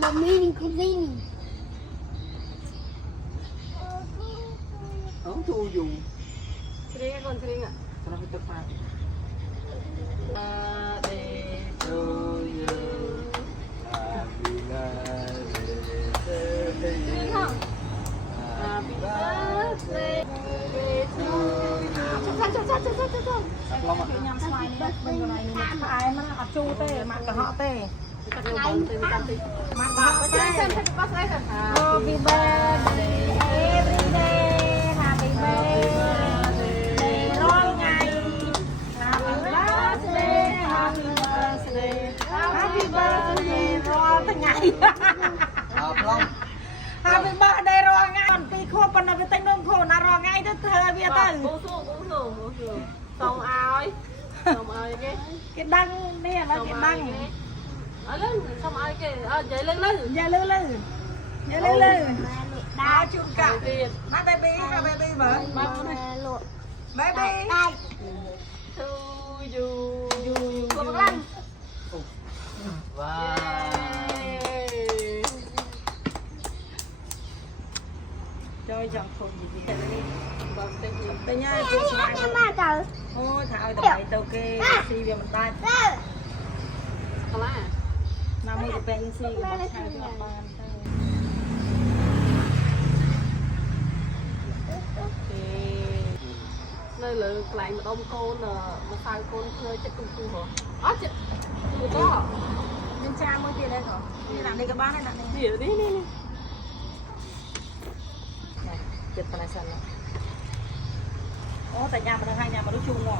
meeting cuisine. Không thu dùng. Kering con kering ạ. Sao nó phải tập phạt? Để To you. Happy birthday. không? Happy birthday to you. Sắp lắm ạ. nhằm xoài này bên cái này mình ai mà ăn chu tê mà cả họ tê Kita mau bantu cantik. mà cả họ tê Happy Happy birthday every day Happy birthday rồi ngày Happy birthday Happy birthday Happy birthday rồi từng ngày Sắp lắm. Happy birthday rồi ngày còn pi khô còn nó bị tính nông khô nó rồi ngày thứ thời bây giờ Bố xuống. Xong ai? Xong ai cái? đăng này là cái đăng Ở lên, xong ai cái? Dậy lên. giờ lư đó chung cả má baby ha baby vợ baby To you. Cô bác Lan. Wow. chơi chẳng không gì gì Vâng, thank you. tới nha cô smile thôi thảo tụi mày tao kê si về mình tay Có lá à? nào mới được bên si của mình sang cho bạn Nơi là lại một ông cô là mà sao cô chơi chết cung hả? Chết. Cô có. bên cha mới kia đây rồi đi làm đi các bạn này làm đi Hiểu đi. này chụp phần này sân ô tại nhà mà đang hai nhà mà nó chung rồi